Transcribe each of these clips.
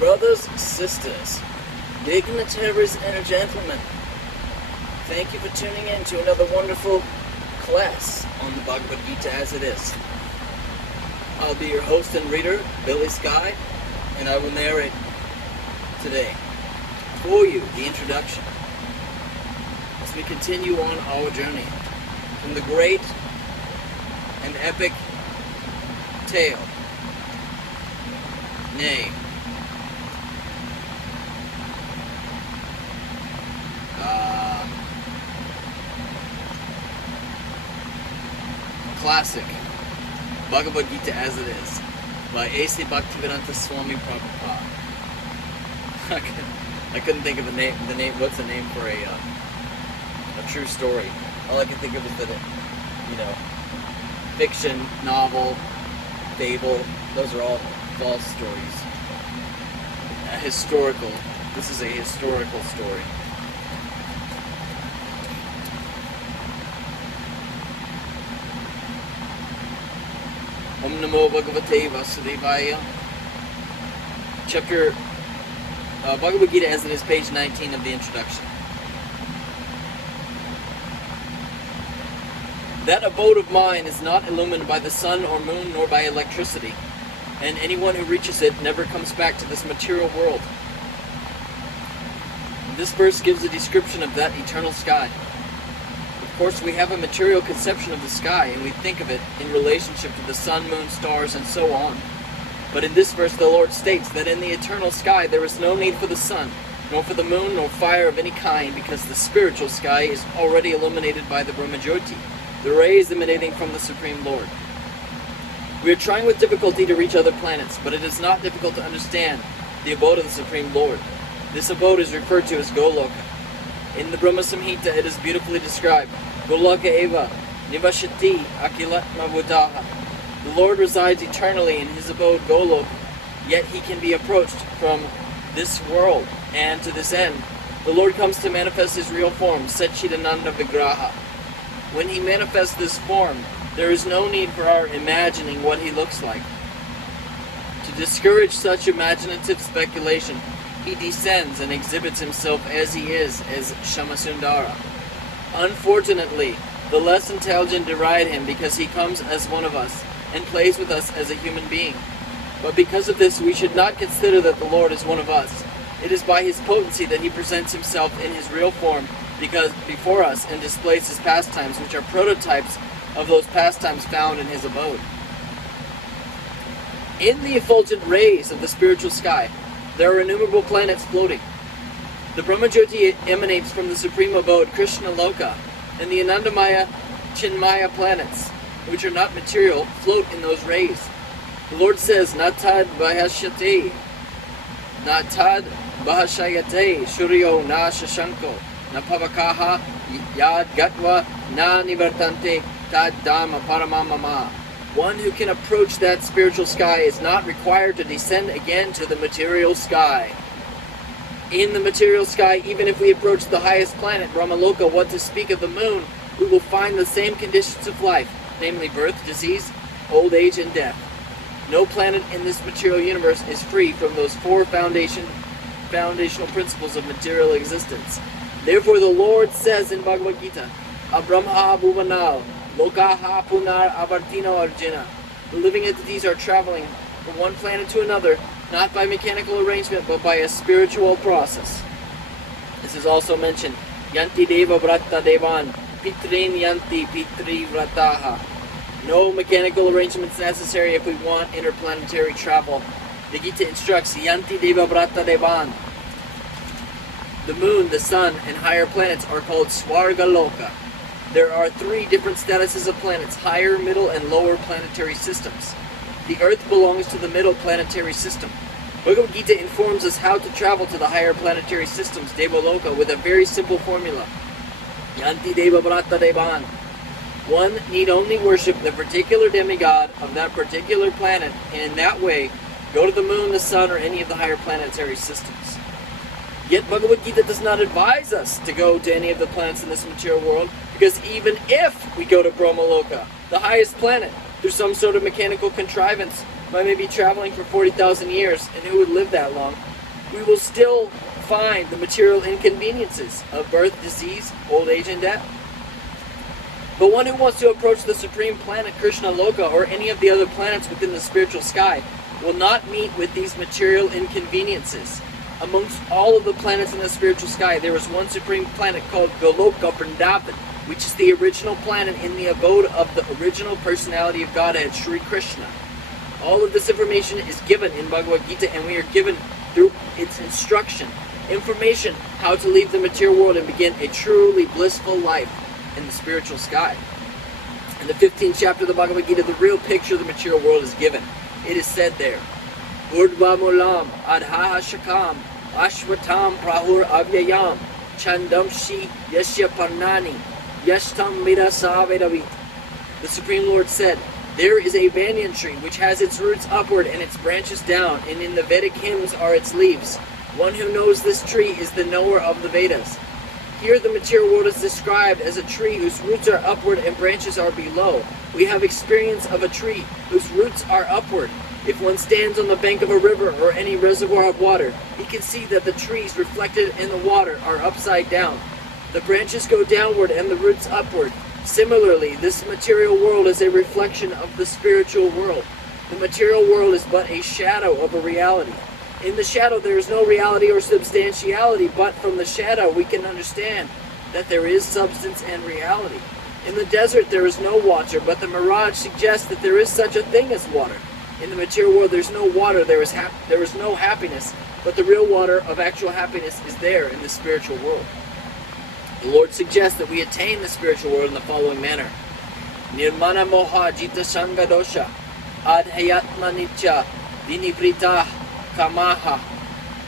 Brothers, sisters, dignitaries and gentlemen, thank you for tuning in to another wonderful class on the Bhagavad Gita as it is. I'll be your host and reader, Billy Sky, and I will narrate today for you the introduction as we continue on our journey from the great and epic tale, nay, classic Bhagavad Gita as it is by A.C. Bhaktivedanta Swami Prabhupada. I couldn't think of the name. What's the name for a true story? All I can think of is that fiction, novel, fable. Those are all false stories. Historical. This is a historical story. Om Namo Bhagavate Vasudevaya. Chapter Bhagavad Gita as it is, page 19 of the introduction. That abode of mine is not illumined by the sun or moon nor by electricity, and anyone who reaches it never comes back to this material world. This verse gives a description of that eternal sky. Of course, we have a material conception of the sky, and we think of it in relationship to the sun, moon, stars, and so on. But in this verse, the Lord states that in the eternal sky there is no need for the sun, nor for the moon, nor fire of any kind, because the spiritual sky is already illuminated by the Brahmajyoti, the rays emanating from the Supreme Lord. We are trying with difficulty to reach other planets, but it is not difficult to understand the abode of the Supreme Lord. This abode is referred to as Goloka. In the Brahma Samhita, it is beautifully described. Goloka eva nivashati akilatma buddhaha. The Lord resides eternally in his abode Goloka, yet he can be approached from this world, and to this end, the Lord comes to manifest his real form, Satchidananda Vigraha. When he manifests this form, there is no need for our imagining what he looks like. To discourage such imaginative speculation, he descends and exhibits himself as he is, as Shamasundara. Unfortunately, the less intelligent deride him because he comes as one of us and plays with us as a human being. But because of this, we should not consider that the Lord is one of us. It is by his potency that he presents himself in his real form before us and displays his pastimes, which are prototypes of those pastimes found in his abode. In the effulgent rays of the spiritual sky, there are innumerable planets floating. The Brahmajyoti emanates from the supreme abode, Krishna Loka, and the Anandamaya, Chinmaya planets, which are not material, float in those rays. The Lord says, Natad Bahashyate, Natad Bahashayate, Shuryo na Shashanko, na Pavakaha, Yad Gatva, na Nivartante, Tad Dhamma Paramamama. One who can approach that spiritual sky is not required to descend again to the material sky. In the material sky, even if we approach the highest planet, Brahmaloka, what to speak of the moon, we will find the same conditions of life, namely birth, disease, old age, and death. No planet in this material universe is free from those four foundational principles of material existence. Therefore, the Lord says in Bhagavad Gita, Abrahma Bhuvanal, Lokaha Punar Avartino Arjuna. The living entities are traveling from one planet to another, not by mechanical arrangement, but by a spiritual process. This is also mentioned. Yanti Deva Vrata Devan, Pitrin Yanti Pitri Vrataha. No mechanical arrangements necessary if we want interplanetary travel. The Gita instructs, Yanti Deva Vrata Devan. The moon, the sun, and higher planets are called Swarga Loka. There are three different statuses of planets, higher, middle, and lower planetary systems. The Earth belongs to the middle planetary system. Bhagavad Gita informs us how to travel to the higher planetary systems, Devaloka, with a very simple formula. Yanti Deva Vrata Devan. One need only worship the particular demigod of that particular planet, and in that way, go to the moon, the sun, or any of the higher planetary systems. Yet Bhagavad Gita does not advise us to go to any of the planets in this material world, because even if we go to Brahmaloka, the highest planet, through some sort of mechanical contrivance, by maybe traveling for 40,000 years, and who would live that long? we will still find the material inconveniences of birth, disease, old age, and death. But one who wants to approach the supreme planet Krishna Loka or any of the other planets within the spiritual sky will not meet with these material inconveniences. Amongst all of the planets in the spiritual sky, there is one supreme planet called Goloka Vrindavan, which is the original planet in the abode of the original personality of Godhead, Sri Krishna. All of this information is given in Bhagavad Gita, and we are given through its instruction, information how to leave the material world and begin a truly blissful life in the spiritual sky. In the 15th chapter of the Bhagavad Gita, the real picture of the material world is given. It is said there, Urdhva mulam adhaha shakam ashvatam prahur avyayam chandamshi yashya parnani yashtam virasavedavit. The Supreme Lord said, there is a banyan tree which has its roots upward and its branches down, and in the Vedic hymns are its leaves. One who knows this tree is the knower of the Vedas. Here the material world is described as a tree whose roots are upward and branches are below. We have experience of a tree whose roots are upward. If one stands on the bank of a river or any reservoir of water, he can see that the trees reflected in the water are upside down. The branches go downward and the roots upward. Similarly, this material world is a reflection of the spiritual world. The material world is but a shadow of a reality. In the shadow there is no reality or substantiality, but from the shadow we can understand that there is substance and reality. In the desert there is no water, but the mirage suggests that there is such a thing as water. In the material world there is no water, there is no happiness, but the real water of actual happiness is there in the spiritual world. The Lord suggests that we attain the spiritual world in the following manner. Nirmana moha jita sanga dosha adhyatma nitya vinivrita kamaha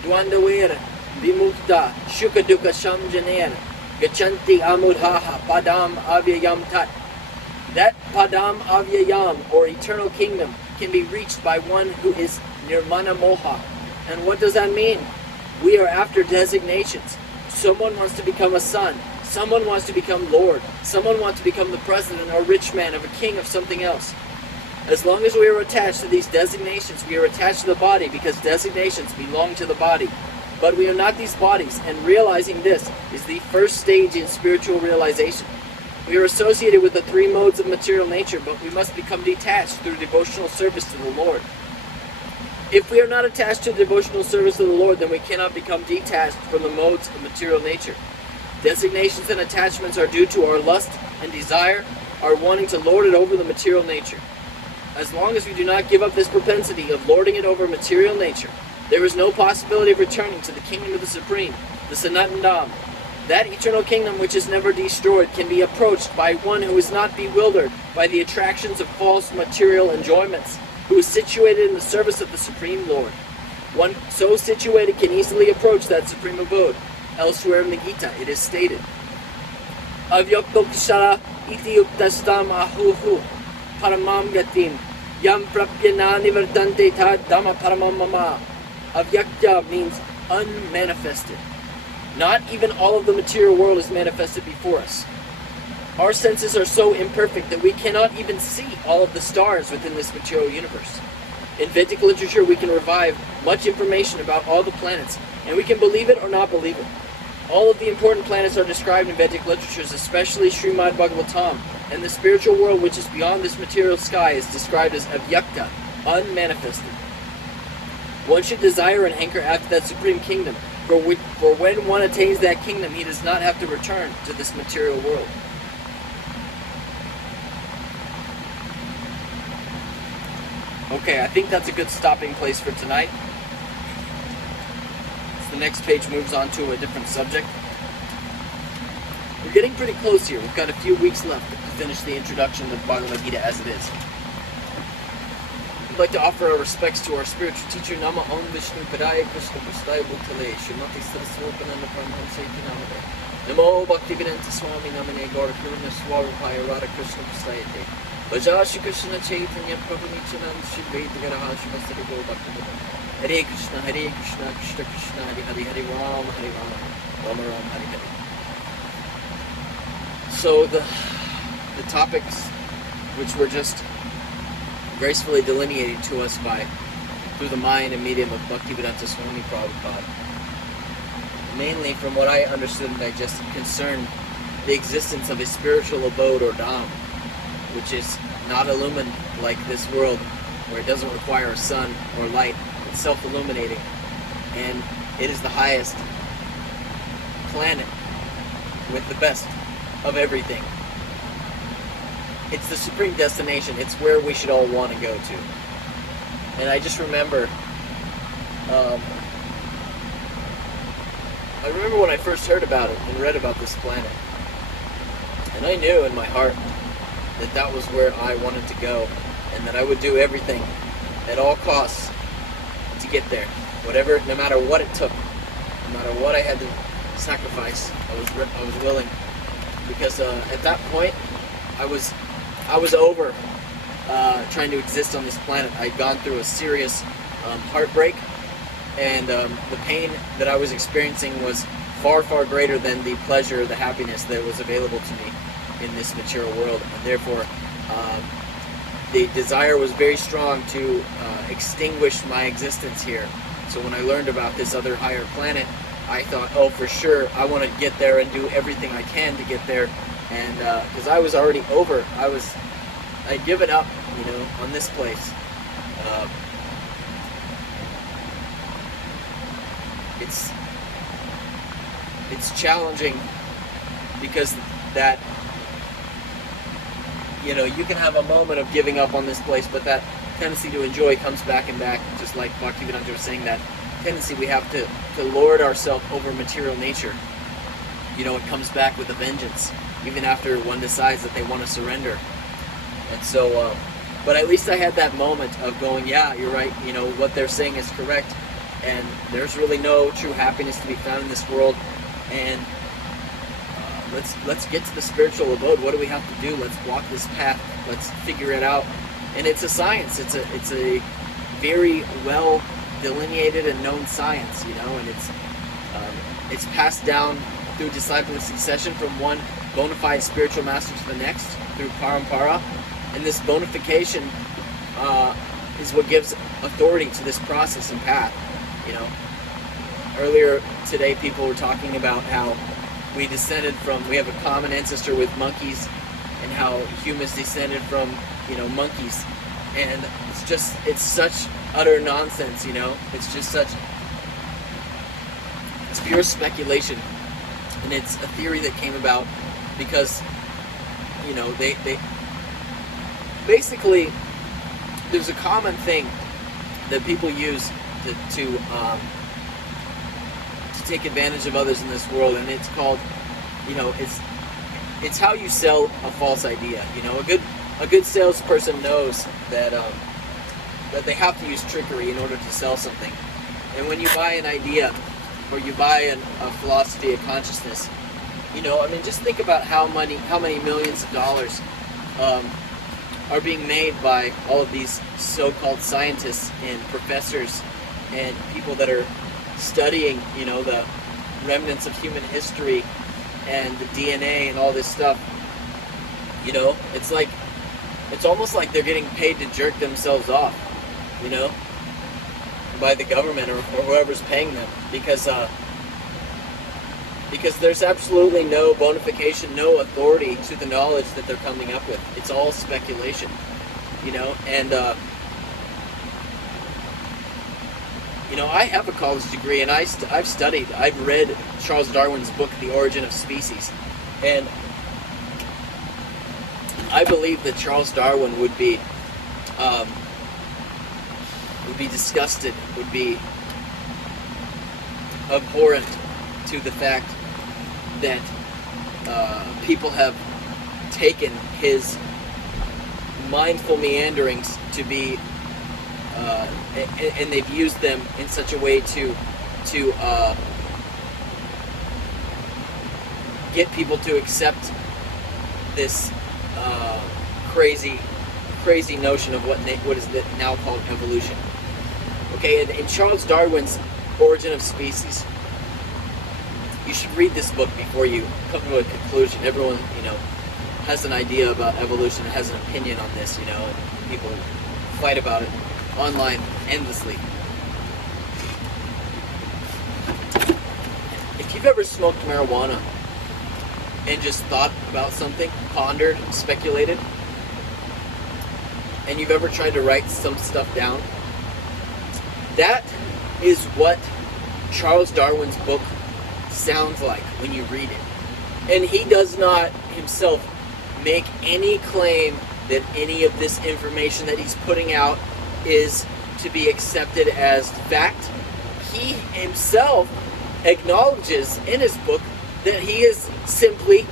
dwandawir vimukta shukaduka shamjaner gachanti amudhaha padam avyayam tat. That padam avyayam, or eternal kingdom, can be reached by one who is nirmana moha. And what does that mean? We are after designations. Someone wants to become a son. Someone wants to become Lord. Someone wants to become the president or rich man of a king of something else. As long as we are attached to these designations, we are attached to the body because designations belong to the body. But we are not these bodies, and realizing this is the first stage in spiritual realization. We are associated with the three modes of material nature, but we must become detached through devotional service to the Lord. If we are not attached to devotional service to the Lord, then we cannot become detached from the modes of material nature. Designations and attachments are due to our lust and desire, our wanting to lord it over the material nature. As long as we do not give up this propensity of lording it over material nature, there is no possibility of returning to the kingdom of the Supreme, the Sanatan Dham. That eternal kingdom which is never destroyed can be approached by one who is not bewildered by the attractions of false material enjoyments, who is situated in the service of the Supreme Lord. One so situated can easily approach that supreme abode. Elsewhere in the Gita it is stated, Avyaktoksara iti yuktastam ahuhu paramam gatim yam prapyana nivartante tad dhamma paramam mama. Avyakta means unmanifested. Not even all of the material world is manifested before us. Our senses are so imperfect that we cannot even see all of the stars within this material universe. In Vedic literature, we can revive much information about all the planets, and we can believe it or not believe it. All of the important planets are described in Vedic literatures, especially Srimad Bhagavatam, and the spiritual world which is beyond this material sky is described as avyakta, unmanifested. One should desire and hanker after that supreme kingdom, for when one attains that kingdom, he does not have to return to this material world. Okay, I think that's a good stopping place for tonight. The next page moves on to a different subject. We're getting pretty close here. We've got a few weeks left to finish the introduction to Bhagavad Gita as it is. I'd like to offer our respects to our spiritual teacher, Nama Om Vishnu Padaya Krishna Prastaya Bhutale Shrimati Saraswapananda Paramahamsaiti Namade Namo Bhaktivedanta Swami Namane Gaura Purna Swarupaya Radha Krishna Prastayate Bhaja Shri Krishna Chaitanya Prabhu Nityananda Shri Vedagaraha Shri Vasari Go Bhaktivedanta Hare Krishna Krishna Krishna Hare Hare Hare Ram Rama Ram Hare Hare. So the topics which were just gracefully delineated to us by through the mind and medium of Bhaktivedanta Swami Prabhupada. Mainly, from what I understood and digested, concerned the existence of a spiritual abode or dham, which is not illumined like this world, where it doesn't require a sun or light. It's self-illuminating, and it is the highest planet with the best of everything. It's the supreme destination. It's where we should all want to go to. And I just remember, when I first heard about it and read about this planet, and I knew in my heart that that was where I wanted to go, and that I would do everything at all costs to get there. Whatever, no matter what it took, no matter what I had to sacrifice, I was willing. Because at that point, I was over trying to exist on this planet. I'd gone through a serious heartbreak, and the pain that I was experiencing was far, far greater than the pleasure, the happiness that was available to me in this material world. And therefore, the desire was very strong to extinguish my existence here. So when I learned about this other higher planet, I thought, oh, for sure, I want to get there and do everything I can to get there. And because I was already over, I'd given up, on this place. It's challenging because that, you can have a moment of giving up on this place, but that tendency to enjoy comes back and back, just like Bhaktivedanta was saying, that tendency we have to lord ourselves over material nature. It comes back with a vengeance, even after one decides that they want to surrender. And so, but at least I had that moment of going, yeah, you're right, what they're saying is correct, and there's really no true happiness to be found in this world, and let's get to the spiritual abode. What do we have to do? Let's walk this path. Let's figure it out. And it's a science. It's a very well delineated and known science, and it's passed down through disciple succession from one bona fide spiritual master to the next through parampara. And this bonification is what gives authority to this process and path. Earlier today, people were talking about how we have a common ancestor with monkeys, and how humans descended from, monkeys. And it's such utter nonsense, it's pure speculation. And it's a theory that came about because, they basically, there's a common thing that people use to take advantage of others in this world, and it's called, it's how you sell a false idea. A good salesperson knows that they have to use trickery in order to sell something. And when you buy an idea, or you buy a philosophy of consciousness, just think about how many millions of dollars are being made by all of these so-called scientists and professors and people that are studying, the remnants of human history and the DNA and all this stuff. It's almost like they're getting paid to jerk themselves off, by the government or whoever's paying them, because there's absolutely no bonification, no authority to the knowledge that they're coming up with. It's all speculation, and I have a college degree, and I've read Charles Darwin's book, The Origin of Species, and I believe that Charles Darwin would be disgusted, would be abhorrent to the fact that people have taken his mindful meanderings to be and they've used them in such a way to get people to accept this crazy notion of what is now called evolution. Okay, in Charles Darwin's Origin of Species, you should read this book before you come to a conclusion. Everyone, has an idea about evolution, has an opinion on this, and people fight about it online endlessly. you've ever smoked marijuana and just thought about something, pondered, speculated, and you've ever tried to write some stuff down, that is what Charles Darwin's book sounds like when you read it. And he does not himself make any claim that any of this information that he's putting out is to be accepted as fact. He himself acknowledges in his book that he is simply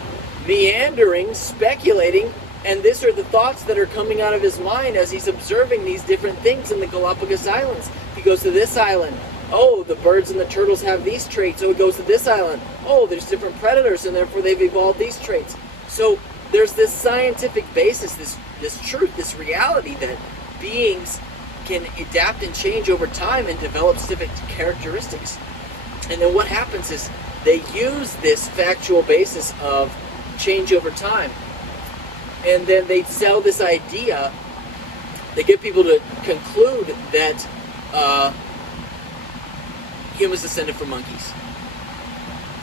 meandering, speculating, and these are the thoughts that are coming out of his mind as he's observing these different things in the Galapagos Islands. He goes to this island. Oh, the birds and the turtles have these traits. So he goes to this island. Oh, there's different predators, and therefore they've evolved these traits. So there's this scientific basis, this truth, this reality that beings can adapt and change over time and develop specific characteristics. And then what happens is they use this factual basis of change over time, and then they sell this idea. They get people to conclude that humans descended from monkeys,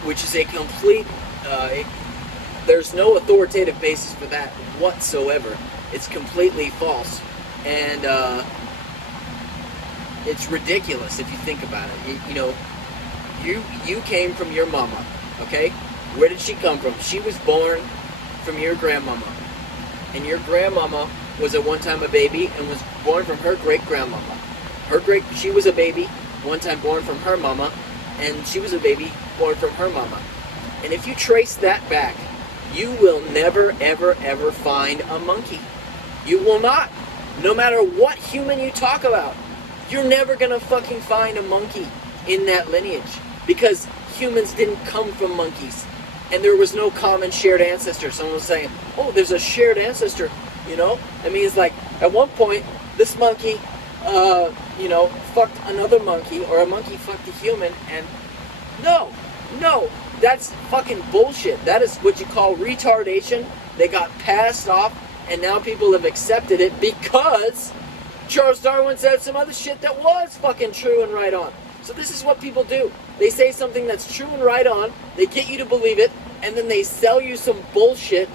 which is a complete, there's no authoritative basis for that whatsoever. It's completely false, and it's ridiculous if you think about it. You came from your mama, okay? Where did she come from? She was born from your grandmama, and your grandmama was at one time a baby and was born from her great-grandmama. She was a baby, one time born from her mama, and she was a baby born from her mama. And if you trace that back, you will never, ever, ever find a monkey. You will not. No matter what human you talk about, you're never gonna fucking find a monkey in that lineage, because humans didn't come from monkeys, and there was no common shared ancestor. Someone was saying, oh, there's a shared ancestor, I mean, it's like, at one point, this monkey, fucked another monkey, or a monkey fucked a human, and no, that's fucking bullshit. That is what you call retardation. They got passed off, and now people have accepted it because Charles Darwin said some other shit that was fucking true and right on. So this is what people do. They say something that's true and right on, they get you to believe it, and then they sell you some bullshit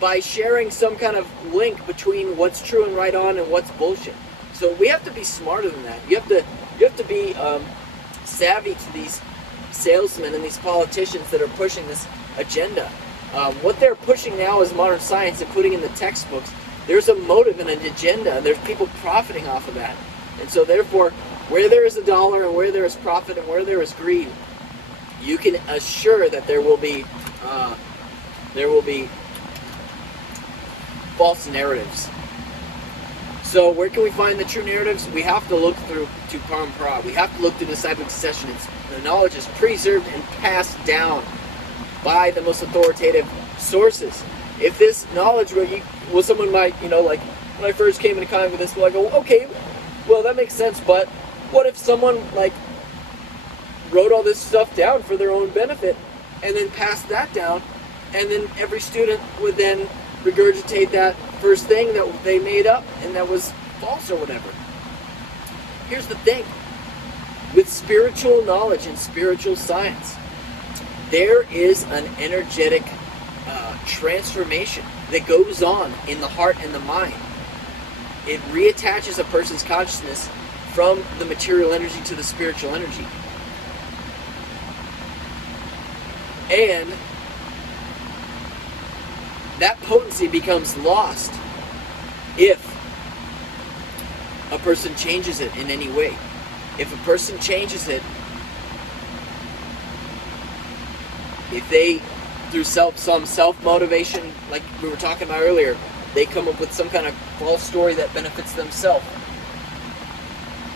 by sharing some kind of link between what's true and right on and what's bullshit. So we have to be smarter than that. You have to be savvy to these salesmen and these politicians that are pushing this agenda. What they're pushing now is modern science and putting in the textbooks. There's a motive and an agenda, and there's people profiting off of that. And so therefore, where there is a dollar and where there is profit and where there is greed, you can assure that there will be false narratives. So where can we find the true narratives? We have to look through to Parampara. We have to look through the disciplic succession. The knowledge is preserved and passed down by the most authoritative sources. If this knowledge someone might, like when I first came into contact with this, I go, okay, well that makes sense, but what if someone wrote all this stuff down for their own benefit and then passed that down, and then every student would then regurgitate that first thing that they made up and that was false or whatever? Here's the thing. With spiritual knowledge and spiritual science, there is an energetic transformation that goes on in the heart and the mind. It reattaches a person's consciousness from the material energy to the spiritual energy. And that potency becomes lost if a person changes it in any way. If a person changes it, if they, through some self-motivation, like we were talking about earlier, they come up with some kind of false story that benefits themselves,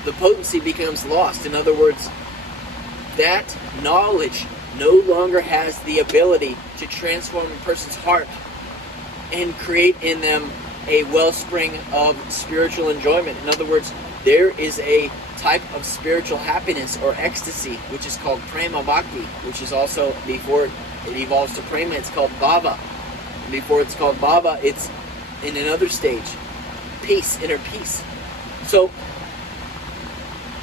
the potency becomes lost. In other words, that knowledge no longer has the ability to transform a person's heart and create in them a wellspring of spiritual enjoyment. In other words, there is a type of spiritual happiness or ecstasy which is called prema bhakti, which is also, before it evolves to prema, it's called bhava. And before it's called bhava, it's in another stage, peace, inner peace. So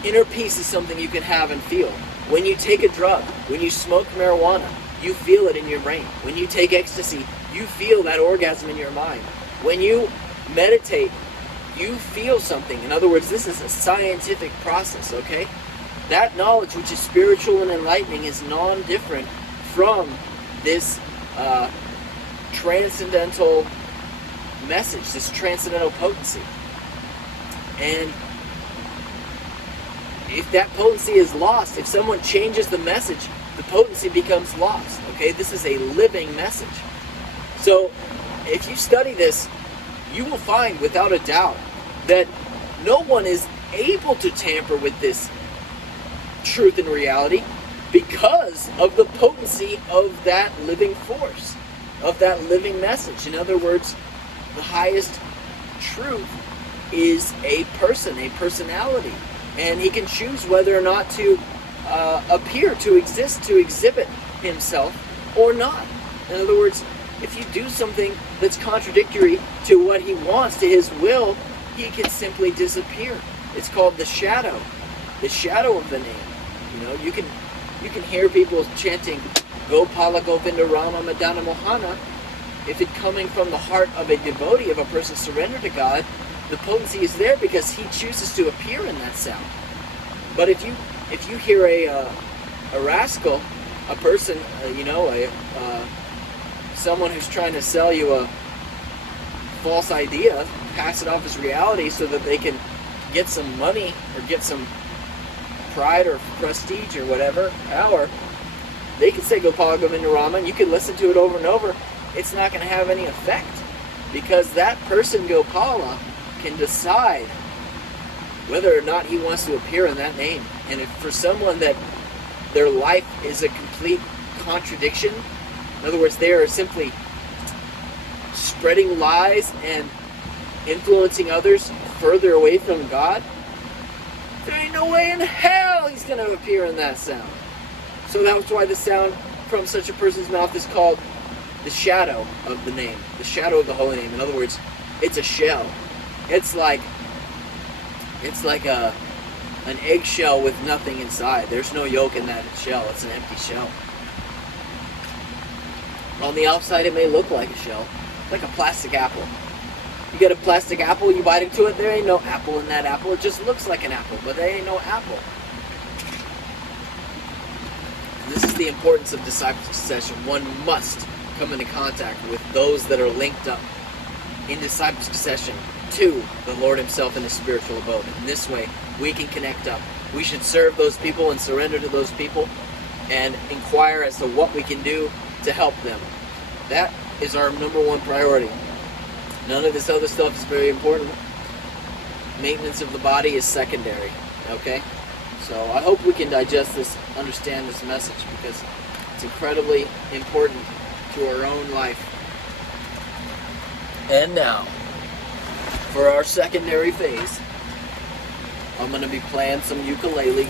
inner peace is something you can have and feel. When you take a drug, when you smoke marijuana, you feel it in your brain. When you take ecstasy, you feel that orgasm in your mind. When you meditate, you feel something. In other words, this is a scientific process, okay? That knowledge, which is spiritual and enlightening, is non-different from this transcendental message, this transcendental potency. And if that potency is lost, if someone changes the message, the potency becomes lost, okay? This is a living message. So if you study this, you will find without a doubt that no one is able to tamper with this truth and reality because of the potency of that living force, of that living message. In other words, the highest truth is a person, a personality, and he can choose whether or not to appear, to exist, to exhibit himself or not. In other words, if you do something that's contradictory to what he wants, to his will, he can simply disappear. It's called the shadow of the name. You know, you can hear people chanting Gopala Govinda Rama Madana Mohana. If it's coming from the heart of a devotee, of a person surrendered to God, the potency is there because he chooses to appear in that sound. But if you hear a rascal, a person, someone who's trying to sell you a false idea, pass it off as reality so that they can get some money or get some pride or prestige or whatever, power, they can say Gopala Govinda Rama, and you can listen to it over and over. It's not going to have any effect because that person, Gopala, can decide whether or not he wants to appear in that name. And if for someone that their life is a complete contradiction, in other words, they are simply spreading lies and influencing others further away from God, there ain't no way in hell he's going to appear in that sound. So that's why the sound from such a person's mouth is called the shadow of the name, the shadow of the holy name. In other words, it's a shell. It's like an eggshell with nothing inside. There's no yolk in that shell. It's an empty shell. On the outside, it may look like a shell, like a plastic apple. You get a plastic apple, you bite into it, there ain't no apple in that apple. It just looks like an apple, but there ain't no apple. And this is the importance of discipleship succession. One must come into contact with those that are linked up in discipleship succession to the Lord himself in his spiritual abode. In this way, we can connect up. We should serve those people and surrender to those people and inquire as to what we can do to help them. That is our number one priority. None of this other stuff is very important. Maintenance of the body is secondary. Okay? So I hope we can digest this, understand this message, because it's incredibly important to our own life. And now, for our secondary phase, I'm going to be playing some ukulele.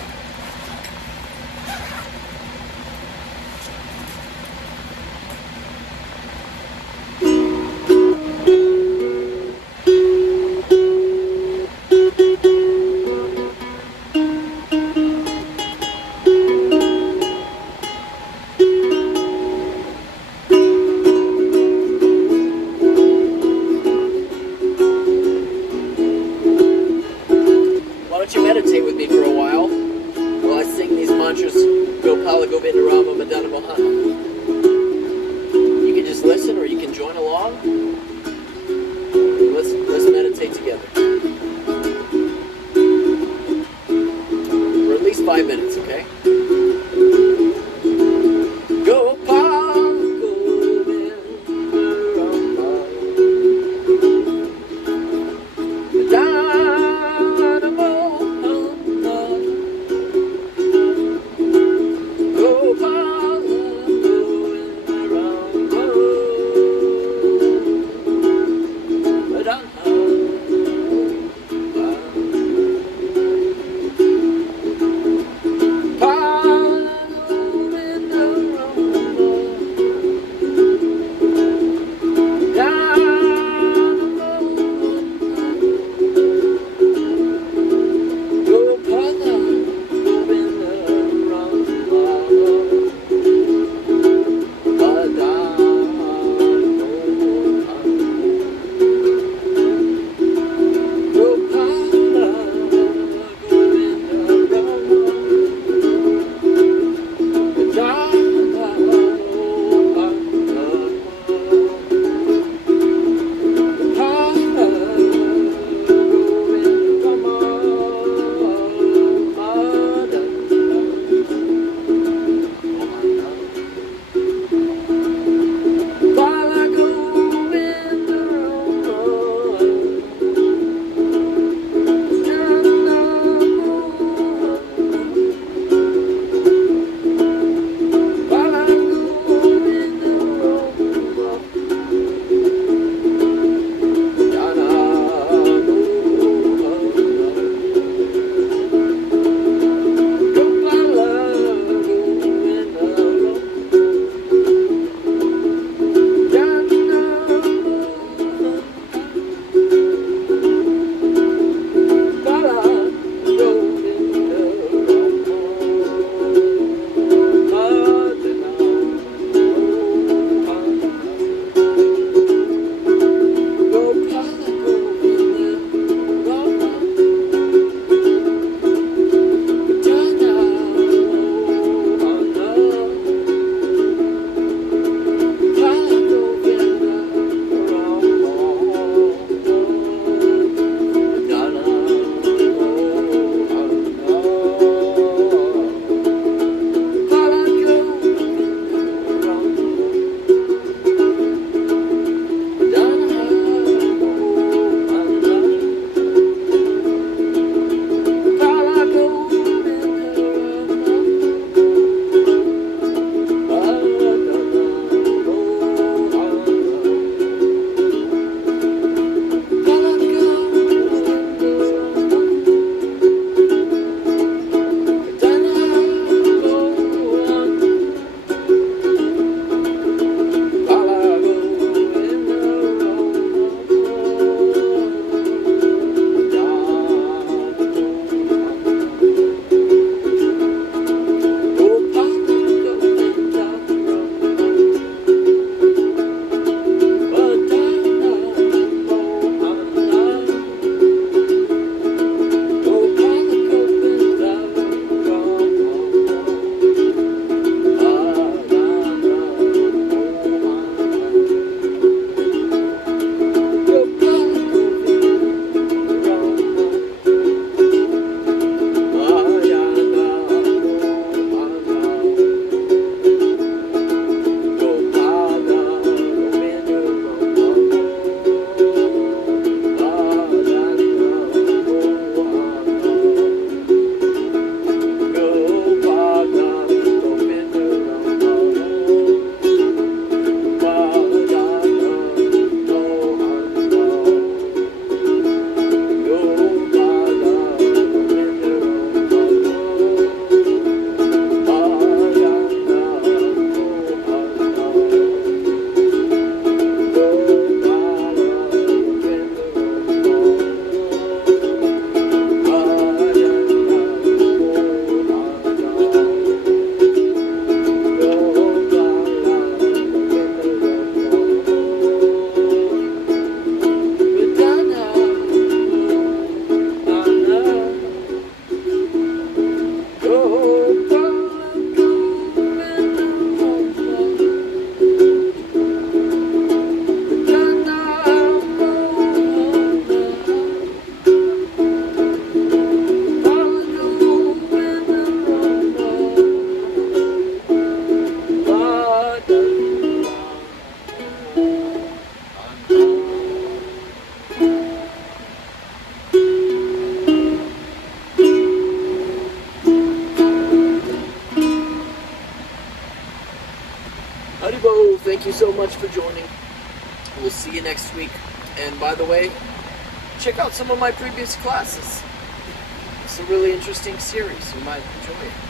Haribo, thank you so much for joining. We'll see you next week. And by the way, check out some of my previous classes. It's a really interesting series. You might enjoy it.